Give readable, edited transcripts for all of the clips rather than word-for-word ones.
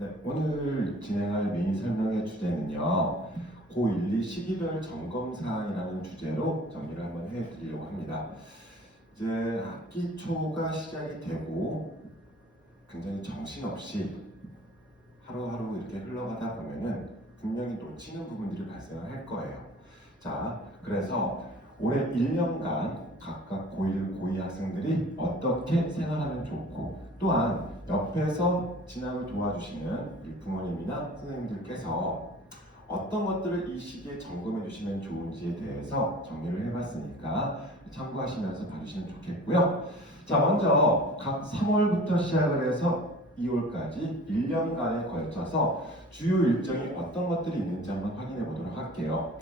네, 오늘 진행할 미니 설명의 주제는요. 고1, 2 시기별 점검사항이라는 주제로 정리를 한번 해드리려고 합니다. 이제 학기 초가 시작이 되고 굉장히 정신없이 하루하루 이렇게 흘러가다 보면은 분명히 놓치는 부분들이 발생을 할 거예요. 자, 그래서 올해 1년간 각각 고1, 고2 학생들이 어떻게 생활하면 좋고 또한 옆에서 진학을 도와주시는 우리 부모님이나 선생님들께서 어떤 것들을 이 시기에 점검해 주시면 좋은지에 대해서 정리를 해봤으니까 참고하시면서 봐주시면 좋겠고요. 자, 먼저 각 3월부터 시작을 해서 2월까지 1년간에 걸쳐서 주요 일정이 어떤 것들이 있는지 한번 확인해 보도록 할게요.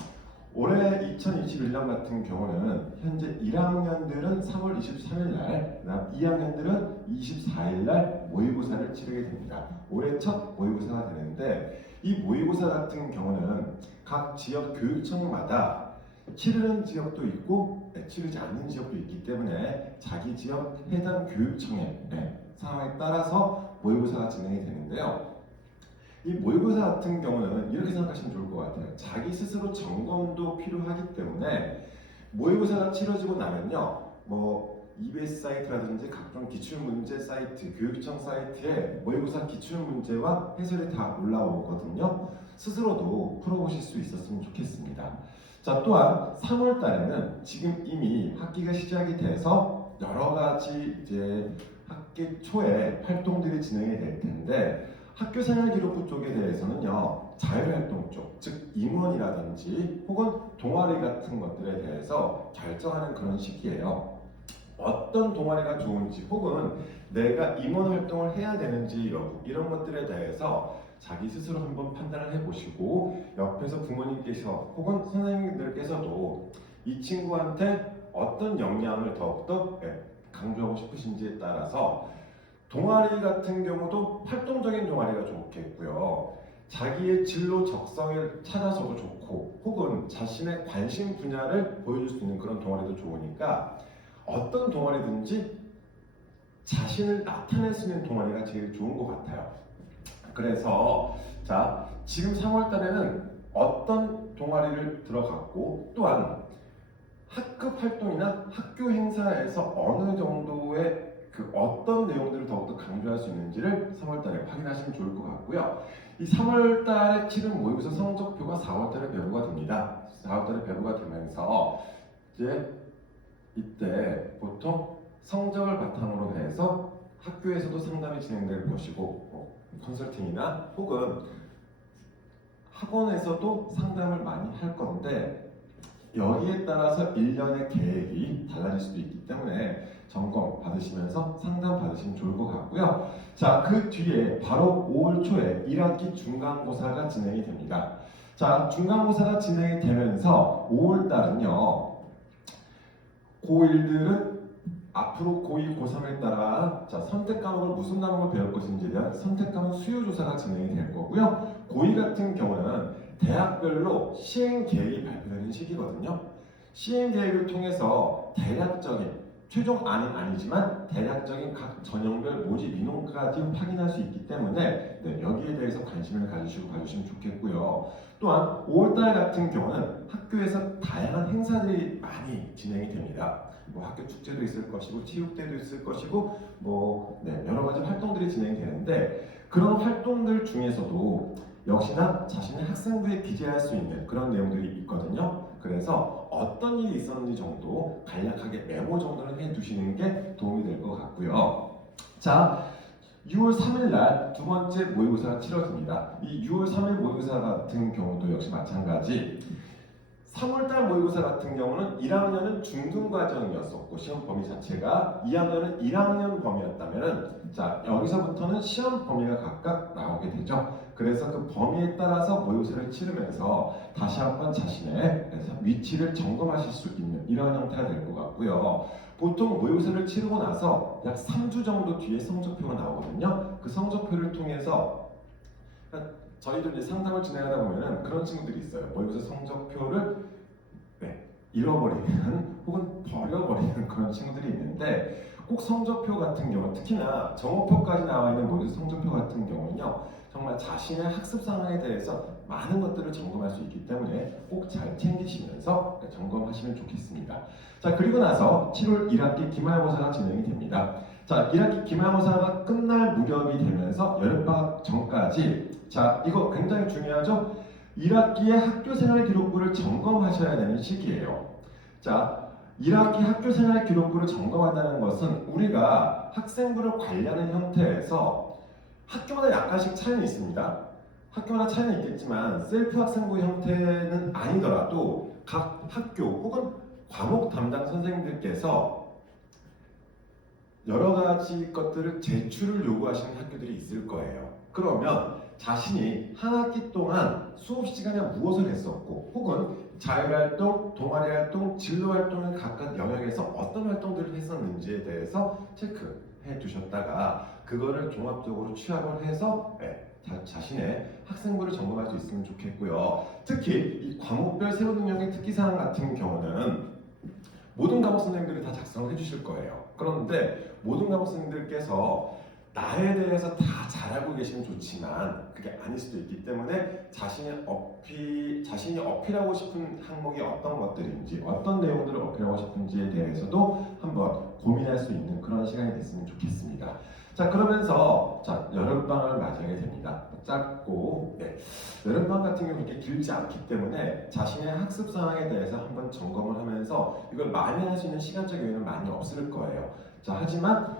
올해 2021년 같은 경우는 현재 1학년들은 3월 23일 날, 그다음 2학년들은 24일 날 모의고사를 치르게 됩니다. 올해 첫 모의고사가 되는데 이 모의고사 같은 경우는 각 지역 교육청마다 치르는 지역도 있고 치르지 않는 지역도 있기 때문에 자기 지역 해당 교육청의 상황에 따라서 모의고사가 진행이 되는데요. 이 모의고사 같은 경우는 이렇게 생각하시면 좋을 것 같아요. 자기 스스로 점검도 필요하기 때문에 모의고사가 치러지고 나면요, EBS 사이트라든지 각종 기출문제 사이트, 교육청 사이트에 모의고사 기출문제와 해설이 다 올라오거든요. 스스로도 풀어보실 수 있었으면 좋겠습니다. 자, 또한 3월 달에는 지금 이미 학기가 시작이 돼서 여러 가지 이제 학기 초에 활동들이 진행이 될 텐데 학교생활기록부 쪽에 대해서는요, 자율활동 쪽, 즉 임원이라든지 혹은 동아리 같은 것들에 대해서 결정하는 그런 시기예요. 어떤 동아리가 좋은지 혹은 내가 임원 활동을 해야 되는지 여부 이런 것들에 대해서 자기 스스로 한번 판단을 해보시고 옆에서 부모님께서 혹은 선생님들께서도 이 친구한테 어떤 역량을 더욱더 강조하고 싶으신지에 따라서 동아리 같은 경우도 활동적인 동아리가 좋겠고요. 자기의 진로 적성을 찾아서도 좋고 혹은 자신의 관심 분야를 보여줄 수 있는 그런 동아리도 좋으니까 어떤 동아리든지 자신을 나타낼 수 있는 동아리가 제일 좋은 것 같아요. 그래서 자, 지금 3월 달에는 어떤 동아리를 들어갔고 또한 학급 활동이나 학교 행사에서 어느 정도의 어떤 내용들을 더욱더 강조할 수 있는지를 3월달에 확인하시면 좋을 것 같고요. 이 3월달에 치른 모의고사 성적표가 4월달에 배부가 됩니다. 4월달에 배부가 되면서 이제 이때 보통 성적을 바탕으로 해서 학교에서도 상담이 진행될 것이고 컨설팅이나 혹은 학원에서도 상담을 많이 할 건데 여기에 따라서 1년의 계획이 달라질 수도 있기 때문에 점검 받으시면서 상담 받으시면 좋을 것 같고요. 자, 그 뒤에 바로 5월 초에 1학기 중간고사가 진행이 됩니다. 자, 중간고사가 진행이 되면서 5월 달은요, 고1들은 앞으로 고2, 고3에 따라 선택 과목을 무슨 과목을 배울 것인지에 대한 선택 과목 수요 조사가 진행이 될 거고요. 고2 같은 경우는 대학별로 시행 계획이 발표되는 시기거든요. 시행 계획을 통해서 대략적인 최종안은 아니지만 대략적인 각 전형별 모집 인원까지 확인할 수 있기 때문에 여기에 대해서 관심을 가지시고 봐주시면 좋겠고요. 또한 5월달 같은 경우는 학교에서 다양한 행사들이 많이 진행이 됩니다. 학교 축제도 있을 것이고 체육대회도 있을 것이고 여러 가지 활동들이 진행되는데 그런 활동들 중에서도 역시나 자신의 학생부에 기재할 수 있는 그런 내용들이 있거든요. 그래서 어떤 일이 있었는지 정도 간략하게 메모 정도는 해두시는 게 도움이 될 것 같고요. 자, 6월 3일 날 두 번째 모의고사가 치러집니다. 이 6월 3일 모의고사 같은 경우도 역시 마찬가지 3월달 모의고사 같은 경우는 1학년은 중등 과정이었었고 시험 범위 자체가 2학년은 1학년 범위였다면 자, 여기서부터는 시험 범위가 각각 나오게 되죠. 그래서 그 범위에 따라서 모의고사를 치르면서 다시 한번 자신의 위치를 점검하실 수 있는 이런 형태가 될 것 같고요. 보통 모의고사를 치르고 나서 약 3주 정도 뒤에 성적표가 나오거든요. 그 성적표를 통해서 저희도 이제 상담을 진행하다 보면은 그런 친구들이 있어요. 모의고사 성적표를 잃어버리는 혹은 버려버리는 그런 친구들이 있는데 꼭 성적표 같은 경우 특히나 정오표까지 나와 있는 모의고사 성적표 같은 경우는요 정말 자신의 학습 상황에 대해서 많은 것들을 점검할 수 있기 때문에 꼭 잘 챙기시면서 점검하시면 좋겠습니다. 자, 그리고 나서 7월 1학기 기말고사가 진행이 됩니다. 자, 1학기 기말고사가 끝날 무렵이 되면서 여름방학 전까지, 자, 이거 굉장히 중요하죠? 1학기의 학교생활 기록부를 점검하셔야 되는 시기예요. 자, 1학기 학교생활 기록부를 점검한다는 것은 우리가 학생부를 관리하는 형태에서 학교마다 약간씩 차이는 있습니다. 학교마다 차이는 있겠지만 셀프 학생부 형태는 아니더라도 각 학교 혹은 과목 담당 선생님들께서 여러 가지 것들을 제출을 요구하시는 학교들이 있을 거예요. 그러면 자신이 한 학기 동안 수업 시간에 무엇을 했었고 혹은 자율활동, 동아리활동, 진로활동의 각각 영역에서 어떤 활동들을 했었는지에 대해서 체크해 두셨다가 그거를 종합적으로 취합을 해서 자신의 학생부를 점검할 수 있으면 좋겠고요. 특히 이 과목별 세부 능력의 특기사항 같은 경우는 모든 과목 선생님들이 다 작성을 해주실 거예요. 그런데 모든 과목 선생님들께서 나에 대해서 다 잘 알고 계시면 좋지만 그게 아닐 수도 있기 때문에 자신이 어필하고 싶은 항목이 어떤 것들인지 어떤 내용들을 어필하고 싶은지에 대해서도 한번 고민할 수 있는 그런 시간이 됐으면 좋겠습니다. 자, 그러면서 여름방학을 맞이하게 됩니다. 짧고 여름방학 같은 경우는 그렇게 길지 않기 때문에 자신의 학습 상황에 대해서 한번 점검을 하면서 이걸 많이 할 수 있는 시간적 여유는 많이 없을 거예요. 자, 하지만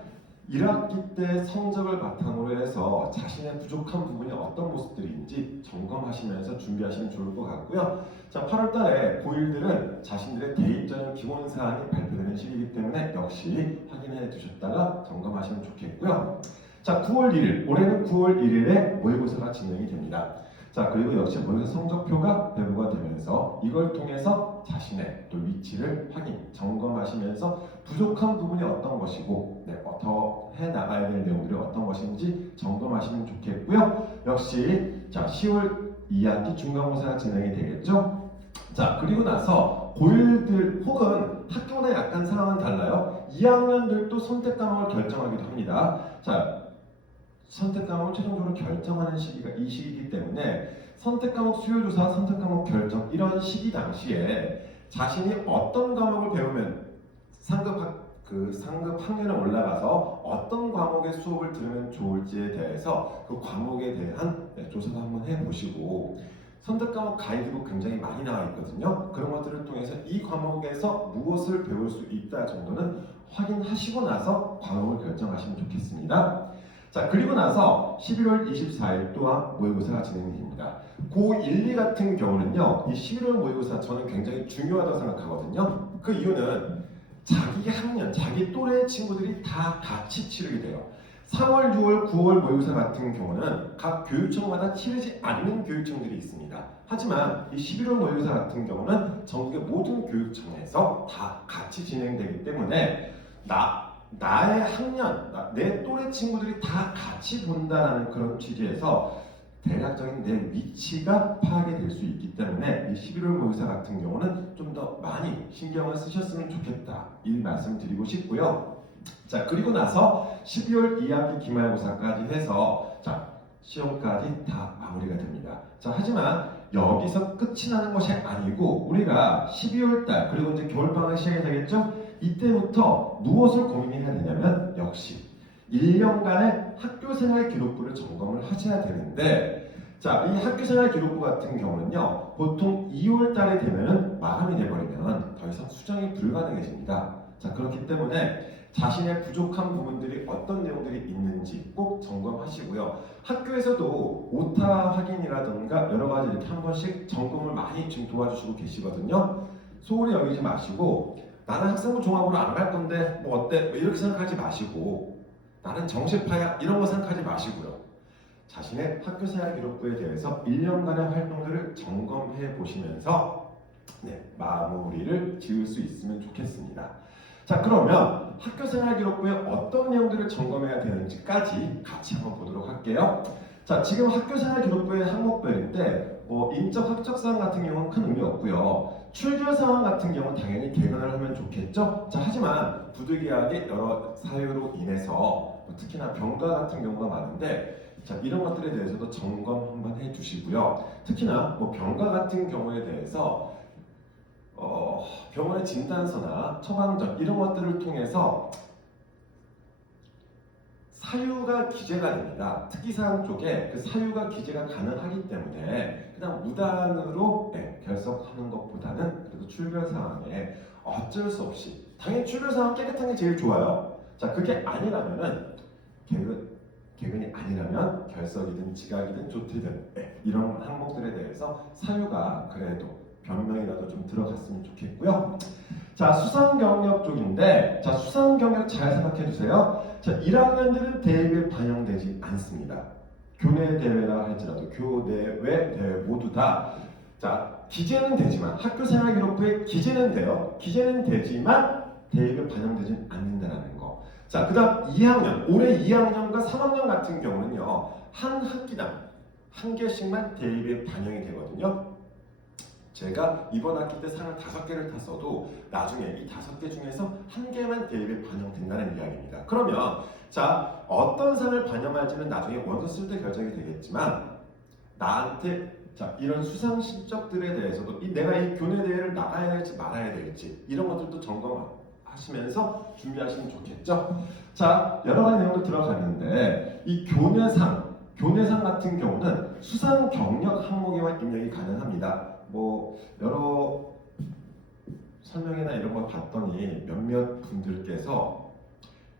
1학기 때 성적을 바탕으로 해서 자신의 부족한 부분이 어떤 모습들인지 점검하시면서 준비하시면 좋을 것 같고요. 자, 8월 달에 고1들은 자신들의 대입전형 기본사항이 발표되는 시기이기 때문에 역시 확인해 두셨다가 점검하시면 좋겠고요. 자, 9월 1일, 올해는 9월 1일에 모의고사가 진행이 됩니다. 자, 그리고 역시 모의고사 성적표가 배부가 되면서 이걸 통해서 자신의 또 위치를 확인, 점검하시면서 부족한 부분이 어떤 것이고 더 해나가야 될 내용들이 어떤 것인지 점검하시면 좋겠고요. 역시 자, 10월 2학기 중간고사가 진행이 되겠죠. 자, 그리고 나서 고1들 혹은 학교마다 약간 상황은 달라요. 2학년들도 선택 과목을 결정하기도 합니다. 자, 선택 과목을 최종적으로 결정하는 시기가 이 시기이기 때문에 선택 과목 수요조사, 선택 과목 결정 이런 시기 당시에 자신이 어떤 과목을 배우면 상급 학년에 올라가서 어떤 과목의 수업을 들으면 좋을지에 대해서 그 과목에 대한 조사도 한번 해보시고 선택 과목 가이드북 굉장히 많이 나와 있거든요. 그런 것들을 통해서 이 과목에서 무엇을 배울 수 있다 정도는 확인하시고 나서 과목을 결정하시면 좋겠습니다. 자, 그리고 나서 11월 24일 또한 모의고사가 진행됩니다. 고1, 2 같은 경우는요, 이 11월 모의고사 저는 굉장히 중요하다고 생각하거든요. 그 이유는 자기 학년, 자기 또래 친구들이 다 같이 치르게 돼요. 3월, 6월, 9월 모의고사 같은 경우는 각 교육청마다 치르지 않는 교육청들이 있습니다. 하지만 이 11월 모의고사 같은 경우는 전국의 모든 교육청에서 다 같이 진행되기 때문에 나의 학년, 내 또래 친구들이 다 같이 본다는 그런 취지에서 대략적인 내 위치가 파악이 될 수 있기 때문에 이 11월 모의고사 같은 경우는 좀 더 많이 신경을 쓰셨으면 좋겠다 이 말씀 드리고 싶고요. 자, 그리고 나서 12월 2학기 기말고사까지 해서 시험까지 다 마무리가 됩니다. 자, 하지만 여기서 끝이 나는 것이 아니고 우리가 12월 달 그리고 이제 겨울방학 시작이 되겠죠? 이때부터 무엇을 고민해야 되냐면 역시 1년간의 학교생활 기록부를 점검을 하셔야 되는데 자, 이 학교생활 기록부 같은 경우는요 보통 2월 달에 되면 마감이 돼버리면 더 이상 수정이 불가능해집니다. 자, 그렇기 때문에 자신의 부족한 부분들이 어떤 내용들이 있는지 꼭 점검하시고요. 학교에서도 오타 확인이라든가 여러 가지 이렇게 한 번씩 점검을 많이 지금 도와주시고 계시거든요. 소홀히 여기지 마시고 나는 학생부 종합으로 안 갈 건데 뭐 어때? 이렇게 생각하지 마시고 나는 정시파야 이런 거 생각하지 마시고요. 자신의 학교생활 기록부에 대해서 1년간의 활동들을 점검해 보시면서 마무리를 지을 수 있으면 좋겠습니다. 자, 그러면 학교생활 기록부에 어떤 내용들을 점검해야 되는지까지 같이 한번 보도록 할게요. 자, 지금 학교생활 기록부의 항목별인데 인적 학적 사항 같은 경우는 큰 의미 없고요. 출결 사항 같은 경우는 당연히 개근을 하면 좋겠죠. 자, 하지만 부득이하게 여러 사유로 인해서 특히나 병가 같은 경우가 많은데 자, 이런 것들에 대해서도 점검 한번 해주시고요. 특히나 뭐 병과 같은 경우에 대해서 병원의 진단서나 처방전 이런 것들을 통해서 사유가 기재가 됩니다. 특이사항 쪽에 그 사유가 기재가 가능하기 때문에 그냥 무단으로 결석하는 것보다는 그래도 출결사항에 어쩔 수 없이 당연히 출결사항 깨끗한 게 제일 좋아요. 자, 그게 아니라면은 개근이 아니라면 결석이든 지각이든 조퇴든 이런 항목들에 대해서 사유가 그래도 변명이라도 좀 들어갔으면 좋겠고요. 자, 수상경력 쪽인데, 자, 수상경력 잘 생각해 주세요. 자, 1학년들은 대입에 반영되지 않습니다. 교내 대회라 할지라도 교내외 대회 모두 다 자, 기재는 되지만 학교생활기록부에 기재는 돼요. 기재는 되지만 대입에 반영되지 않는다는 거. 자, 그 다음 2학년, 올해 2학년과 3학년 같은 경우는요, 한 학기당 한 개씩만 대입에 반영이 되거든요. 제가 이번 학기 때 상을 5개를 탔어도 나중에 이 5개 중에서 한 개만 대입에 반영된다는 이야기입니다. 그러면 자, 어떤 상을 반영할지는 나중에 원서 쓸 때 결정이 되겠지만 나한테 자, 이런 수상 실적들에 대해서도 내가 이 교내 대회를 나가야 될지 말아야 될지 이런 것들도 점검하시면서 준비하시면 좋겠죠. 자, 여러 가지 내용도 들어가는데 이 교내상 같은 경우는 수상 경력 항목에만 입력이 가능합니다. 뭐 여러 설명이나 이런 걸 봤더니 몇몇 분들께서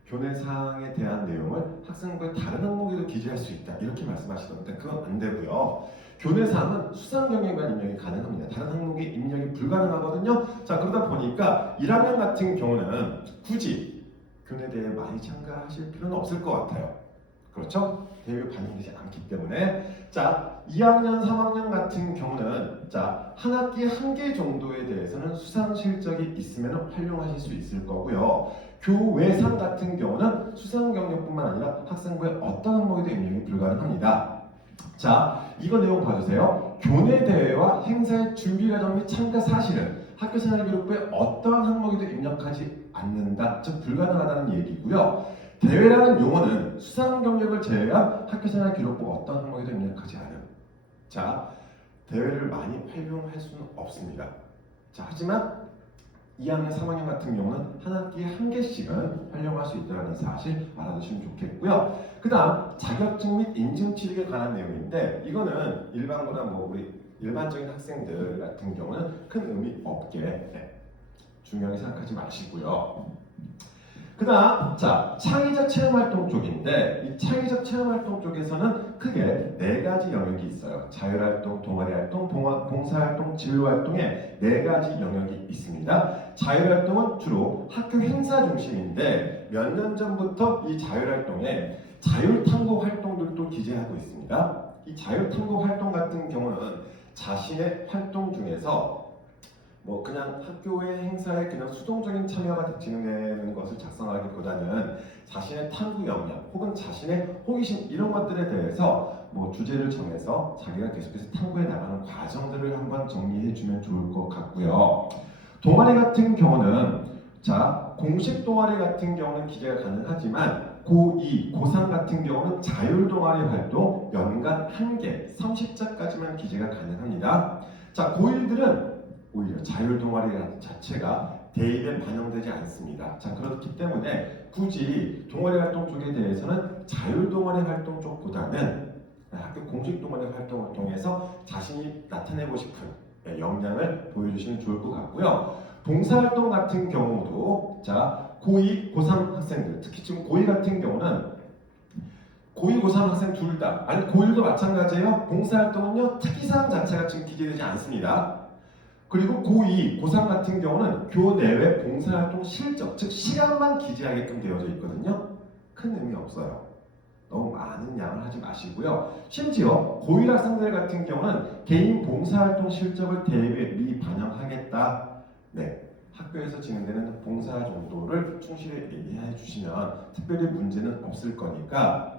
교내상에 대한 내용을 학생부의 다른 항목에도 기재할 수 있다 이렇게 말씀하시던데 그건 안 되고요. 교내상은 수상 경력만 입력이 가능합니다. 다른 항목이 입력이 불가능하거든요. 자, 그러다 보니까 1학년 같은 경우는 굳이 교내대회에 많이 참가하실 필요는 없을 것 같아요. 그렇죠? 대입에 반영되지 않기 때문에 자, 2학년, 3학년 같은 경우는 자, 한 학기에 한 개 정도에 대해서는 수상 실적이 있으면 활용하실 수 있을 거고요. 교외상 같은 경우는 수상 경력뿐만 아니라 학생부의 어떤 항목에도 입력이 불가능합니다. 자, 이거 내용 봐주세요. 교내 대회와 행사의 준비 과정 및 참가 사실은 학교생활기록부에 어떠한 항목에도 입력하지 않는다, 즉 불가능하다는 얘기고요. 대회라는 용어는 수상 경력을 제외한 학교생활기록부 어떤 항목에도 입력하지 않은. 자, 대회를 많이 활용할 수는 없습니다. 자, 하지만 2학년, 3학년 같은 경우는 한 학기에 한 개씩은 활용할 수 있다는 사실 알아두시면 좋겠고요. 그 다음 자격증 및 인증 취득에 관한 내용인데 이거는 일반고나 뭐 우리 일반적인 학생들 같은 경우는 큰 의미 없게 중요하게 생각하지 마시고요. 그 다음 자, 창의적 체험활동 쪽인데 이 창의적 체험활동 쪽에서는 크게 4가지 영역이 있어요. 자율활동, 동아리활동, 봉사활동, 진로활동에 4가지 영역이 있습니다. 자율활동은 주로 학교 행사 중심인데 몇 년 전부터 이 자율활동에 자율탐구 활동들도 기재하고 있습니다. 이 자율탐구 활동 같은 경우는 자신의 활동 중에서 뭐 그냥 학교의 행사에 그냥 수동적인 참여가 진행되는 것을 작성하기보다는 자신의 탐구 역량 혹은 자신의 호기심 이런 것들에 대해서 뭐 주제를 정해서 자기가 계속해서 탐구해 나가는 과정들을 한번 정리해 주면 좋을 것 같고요. 동아리 같은 경우는 자, 공식 동아리 같은 경우는 기재가 가능하지만 고2, 고3 같은 경우는 자율 동아리 활동 연간 1개, 30자까지만 기재가 가능합니다. 자, 고1들은 오히려 자율 동아리 자체가 대입에 반영되지 않습니다. 자, 그렇기 때문에 굳이 동아리 활동 쪽에 대해서는 자율 동아리 활동 쪽보다는 학교 공식 동아리 활동을 통해서 자신이 나타내고 싶은 역량을 보여주시면 좋을 것 같고요. 봉사활동 같은 경우도 자, 고2, 고3 학생들 특히 지금 고2 같은 경우는 고2, 고3 학생 둘 다 아니 고1도 마찬가지예요. 봉사활동은요 특이사항 자체가 지금 기재되지 않습니다. 그리고 고2, 고3 같은 경우는 교내외 봉사활동 실적, 즉 시간만 기재하게끔 되어져 있거든요. 큰 의미 없어요. 너무 많은 양을 하지 마시고요. 심지어 고1 학생들 같은 경우는 개인 봉사활동 실적을 대입에 미리 반영하겠다. 네, 학교에서 진행되는 봉사 정도를 충실히 얘기해 주시면 특별히 문제는 없을 거니까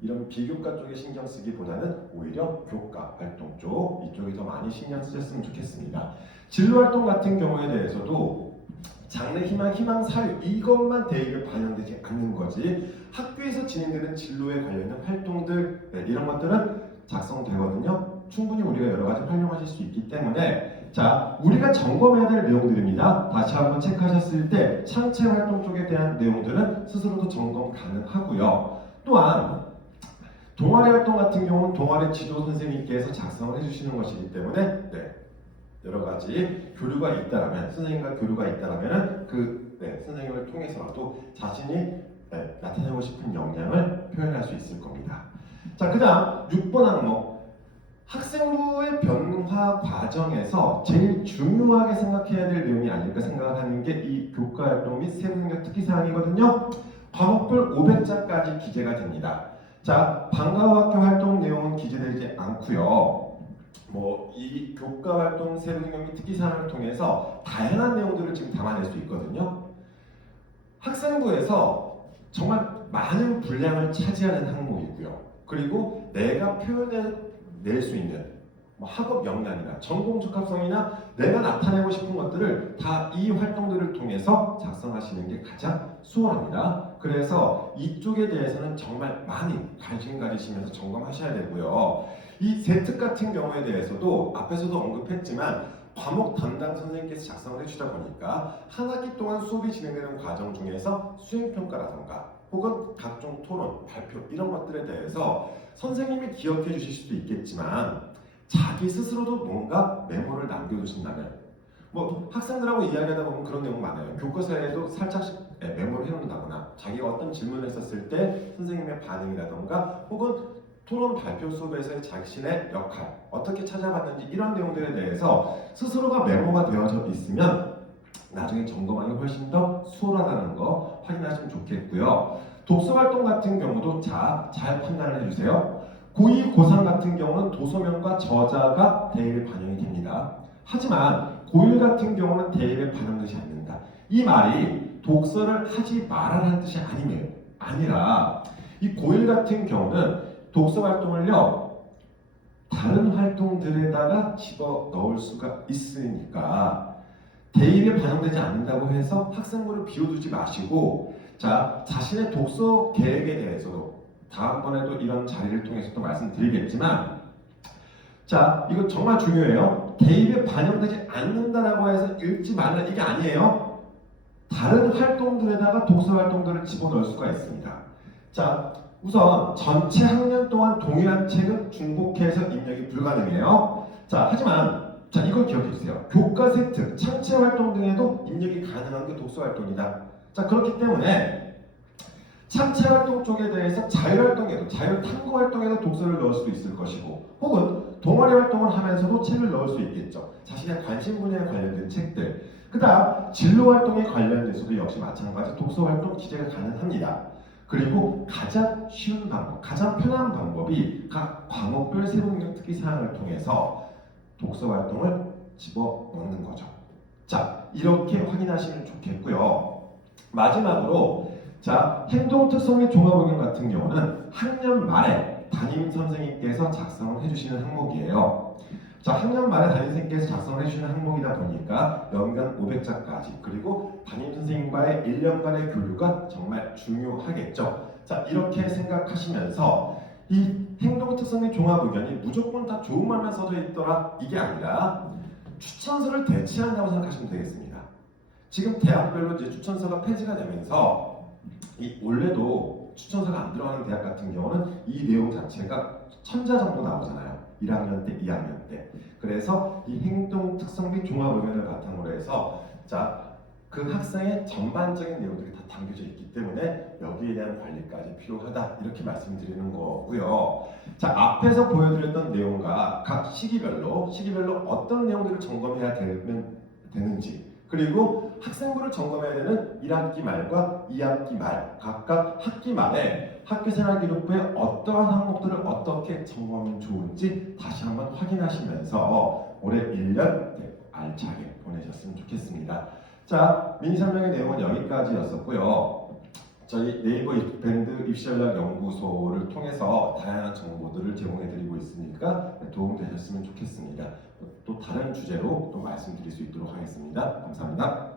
이런 비교과 쪽에 신경 쓰기보다는 오히려 교과 활동 쪽 이쪽에 더 많이 신경 쓰셨으면 좋겠습니다. 진로 활동 같은 경우에 대해서도 장래 희망 사유 이것만 대입에 반영되지 않는 거지 학교 학교에서 진행되는 진로에 관련된 활동들 이런 것들은 작성되거든요. 충분히 우리가 여러 가지 활용하실 수 있기 때문에 자, 우리가 점검해야 될 내용들입니다. 다시 한번 체크하셨을 때 창체 활동 쪽에 대한 내용들은 스스로도 점검 가능하고요. 또한 동아리 활동 같은 경우는 동아리 지도 선생님께서 작성을 해주시는 것이기 때문에 여러 가지 교류가 있다라면 선생님과 교류가 있다라면 선생님을 통해서라도 자신이 나타내고 싶은 역량을 표현할 수 있을 겁니다. 자, 그다음 6번 항목 학생부의 변화 과정에서 제일 중요하게 생각해야 될 내용이 아닐까 생각하는 게 이 교과활동 및 세부능력 특기사항이거든요. 과목별 500자까지 기재가 됩니다. 자, 방과후 학교 활동 내용은 기재되지 않고요. 이 교과활동 세부능력 및 특기사항을 통해서 다양한 내용들을 지금 담아낼 수 있거든요. 학생부에서 정말 많은 분량을 차지하는 항목이고요. 그리고 내가 표현해낼 수 있는 학업 역량이나 전공 적합성이나 내가 나타내고 싶은 것들을 다 이 활동들을 통해서 작성하시는 게 가장 수월합니다. 그래서 이쪽에 대해서는 정말 많이 관심 가지시면서 점검하셔야 되고요. 이 세특 같은 경우에 대해서도 앞에서도 언급했지만 과목 담당 선생님께서 작성을 해주다 보니까 한 학기 동안 수업이 진행되는 과정 중에서 수행평가라던가 혹은 각종 토론, 발표 이런 것들에 대해서 선생님이 기억해 주실 수도 있겠지만 자기 스스로도 뭔가 메모를 남겨두신다면 학생들하고 이야기하다 보면 그런 내용 많아요. 교과서에도 살짝씩 메모를 해놓는다거나 자기가 어떤 질문을 했었을 때 선생님의 반응이라던가 혹은 토론 발표 수업에서의 자신의 역할 어떻게 찾아봤는지 이런 내용들에 대해서 스스로가 메모가 되어져 있으면 나중에 점검하기 훨씬 더 수월하다는 거 확인하시면 좋겠고요. 독서활동 같은 경우도 잘 판단을 해주세요. 고2, 고3 같은 경우는 도서명과 저자가 대입에 반영이 됩니다. 하지만 고1 같은 경우는 대입에 반영되지 않는다. 이 말이 독서를 하지 말아라는 뜻이 아니라 이 고1 같은 경우는 독서 활동을요 다른 활동들에다가 집어 넣을 수가 있으니까 대입에 반영되지 않는다고 해서 학생부를 비워두지 마시고 자신의 독서 계획에 대해서도 다음번에도 이런 자리를 통해서도 말씀드리겠지만 이거 정말 중요해요. 대입에 반영되지 않는다라고 해서 읽지 말라 이게 아니에요. 다른 활동들에다가 독서 활동들을 집어넣을 수가 있습니다. 우선 전체 학년 동안 동일한 책은 중복해서 입력이 불가능해요. 하지만 이걸 기억해 주세요. 교과 세특, 창체 활동 등에도 입력이 가능한 게 독서 활동이다. 그렇기 때문에 창체 활동 쪽에 대해서 자율활동에도 자율탐구 활동에도 독서를 넣을 수도 있을 것이고 혹은 동아리 활동을 하면서도 책을 넣을 수 있겠죠. 자신의 관심 분야에 관련된 책들. 그다음 진로 활동에 관련돼서도 역시 마찬가지 독서 활동 기재가 가능합니다. 그리고 가장 쉬운 방법, 가장 편한 방법이 각 과목별 세부능력 특기 사항을 통해서 독서 활동을 집어넣는 거죠. 이렇게 확인하시면 좋겠고요. 마지막으로 행동 특성 및 종합응용 같은 경우는 학년 말에 담임 선생님께서 작성을 해주시는 항목이에요. 학년 말에 담임 선생님께서 작성을 해주시는 항목이다 보니까 연간 500자까지 그리고 담임 선생님과의 1년간의 교류가 정말 중요하겠죠. 이렇게 생각하시면서 이 행동 특성 및 종합 의견이 무조건 다 좋은 말만 써져 있더라 이게 아니라 추천서를 대체한다고 생각하시면 되겠습니다. 지금 대학별로 이제 추천서가 폐지가 되면서 원래도 추천서가 안 들어가는 대학 같은 경우는 이 내용 자체가 1000자 정도 나오잖아요. 1학년 때, 2학년 때. 그래서 이 행동 특성 및 종합 의견을 바탕으로 해서 그 학생의 전반적인 내용들이 다 담겨져 있기 때문에 여기에 대한 관리까지 필요하다 이렇게 말씀드리는 거고요. 앞에서 보여드렸던 내용과 각 시기별로 어떤 내용들을 점검해야 되는지 그리고 학생부를 점검해야 되는 1학기 말과 2학기 말 각각 학기 말에 학교생활기록부에 어떠한 항목들을 어떻게 점검하면 좋은지 다시 한번 확인하시면서 올해 1년 알차게 보내셨으면 좋겠습니다. 미니 설명의 내용은 여기까지였었고요. 저희 네이버 밴드 입시전략연구소를 통해서 다양한 정보들을 제공해드리고 있으니까 도움되셨으면 좋겠습니다. 또 다른 주제로 또 말씀드릴 수 있도록 하겠습니다. 감사합니다.